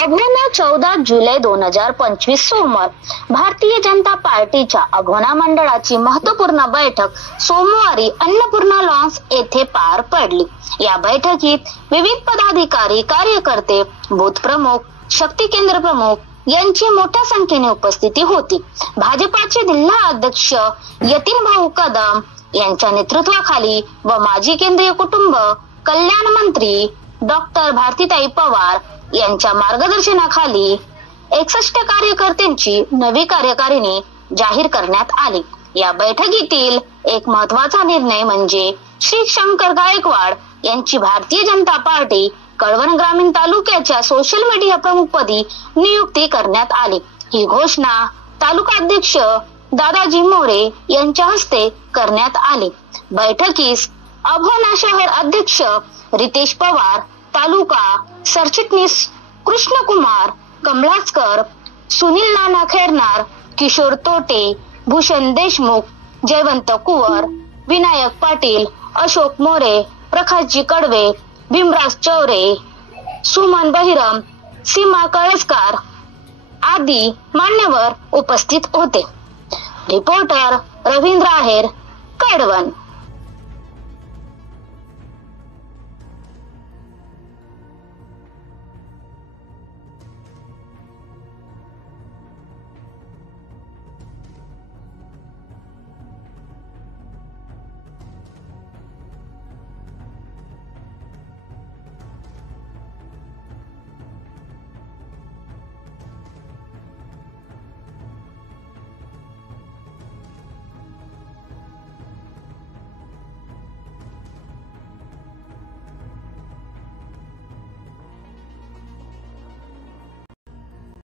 अभोना 14 जुलै 2025 सोमवार भारतीय जनता पार्टीच्या अभोना मंडळाची महत्वपूर्ण बैठक सोमवारी अन्नपूर्णा लॉन्स येथे पार पडली. या बैठकीत विविध पदाधिकारी, कार्यकर्ते, बूथ प्रमुख, शक्ती केंद्र प्रमुख यांची मोठ्या संख्येने उपस्थिती होती. भाजपाचे जिल्हा अध्यक्ष यतीन भाऊ कदम यांच्या नेतृत्वाखाली व माजी केंद्रीय कुटुंब कल्याण मंत्री डॉक्टर भारतीताई पवार यांच्या मार्गदर्शनाखाली 61 कार्यकर्त्यांची नवी कार्यकारिणी जाहीर करण्यात आली. या बैठकीतील एक महत्वाचा निर्णय म्हणजे श्री शंकर गायकवाड यांची भारतीय जनता पार्टी कळवण ग्रामीण तालुक्याच्या सोशल मीडिया प्रमुखपदी नियुक्ती करण्यात आली. ही घोषणा तालुका अध्यक्ष दादाजी मोरे यांच्या हस्ते करण्यात आली. बैठकीस अभोना शहर अध्यक्ष रितेश पवार, तालुका सरचिटणीस कृष्णकुमार कमलासकर, सुनील नाना खैरनार, किशोर तोटे, भूषण देशमुख, जयवंत कुवर, विनायक पाटील, अशोक मोरे, प्रकाशजी कडवे, भीमराज चौरे, सुमन बहिरम, सीमा कळसकर आदी मान्यवर उपस्थित होते. रिपोर्टर रवींद्र आहेर, कळवण.